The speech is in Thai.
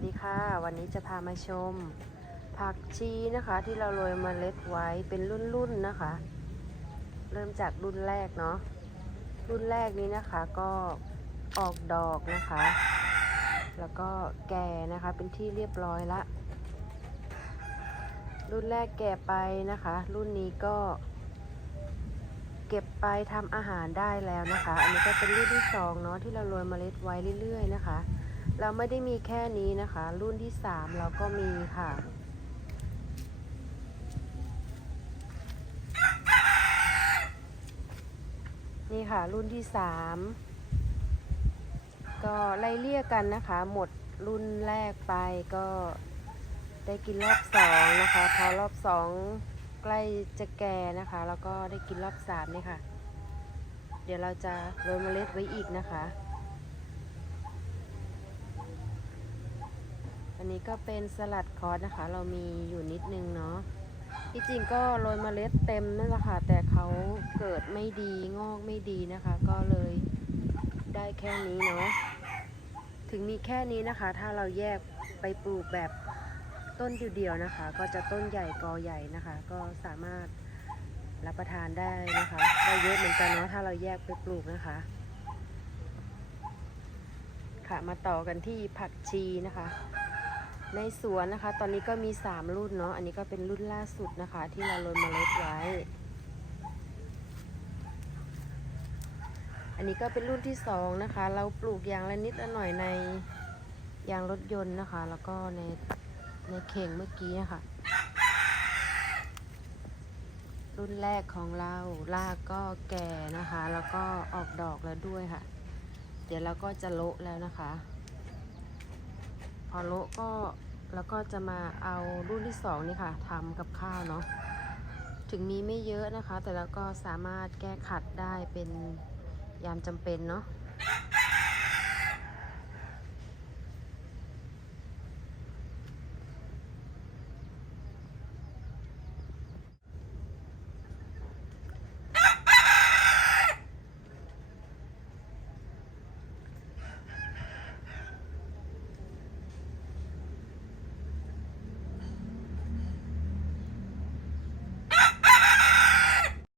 วัสดีค่ะ วันนี้จะพามาชม ผักชีนะคะ ที่เราโรยเมล็ดไว้เป็นรุ่นๆนะคะ เริ่มจากรุ่นแรกเนาะรุ่นแรกนี้นะคะก็ออกดอกนะคะ แล้วก็แก่นะคะเป็นที่เรียบร้อยละ รุ่นแรกแก่ไปนะคะ รุ่นนี้ก็เก็บไปทำอาหารได้แล้วนะคะ อันนี้ก็เป็นรุ่นที่สองเนาะที่เราโรยเมล็ดไว้เรื่อย ๆ นะคะ เราไม่ได้มีแค่นี้นะคะ รุ่นที่สามเราก็มีค่ะ นี่ค่ะรุ่นที่สามก็ไล่เลี่ยกันนะคะ หมดรุ่นแรกไปก็ได้กินรอบสองนะคะพอรอบสองใกล้จะแก่นะคะ แล้วก็ได้กินรอบสามนี่ค่ะ เดี๋ยวเราจะโรยเมล็ดไว้อีกนะคะ นี้ก็เป็นสลัดคอร์สนะคะ เรามีอยู่นิดนึงเนาะที่จริงก็โรยเมล็ดเต็มนั่นแหละค่ะ แต่เขาเกิดไม่ดีงอกไม่ดีนะคะ ก็เลยได้แค่นี้เนาะถึงมีแค่นี้นะคะ ถ้าเราแยกไปปลูกแบบต้นเดียวๆนะคะ ก็จะต้นใหญ่กอใหญ่นะคะ ก็สามารถรับประทานได้นะคะได้เยอะเหมือนกันเนาะถ้าเราแยกไปปลูกนะคะ ค่ะมาต่อกันที่ผักชีนะคะ ในสวนนะคะ ตอนนี้ก็มี 3 รุ่นเนาะ อันนี้ก็เป็นรุ่นล่าสุดนะคะ ที่เราโรยเมล็ดไว้ อันนี้ก็เป็นรุ่นที่ 2 นะคะ เราปลูกยางละนิดละหน่อยในยางรถยนต์นะคะ แล้วก็ในในเข่งเมื่อกี้ะคะรุ่นแรกของเรารากก็แก่นะคะ แล้วก็ออกดอกแล้วด้วยค่ะ เดี๋ยวเราก็จะโละแล้วนะคะ พอโละก็แล้วก็จะมาเอารุ่นที่สองนี่ค่ะทำกับข้าวเนาะถึงมีไม่เยอะนะคะ แต่เราก็สามารถแก้ขัดได้เป็นยามจำเป็นเนาะ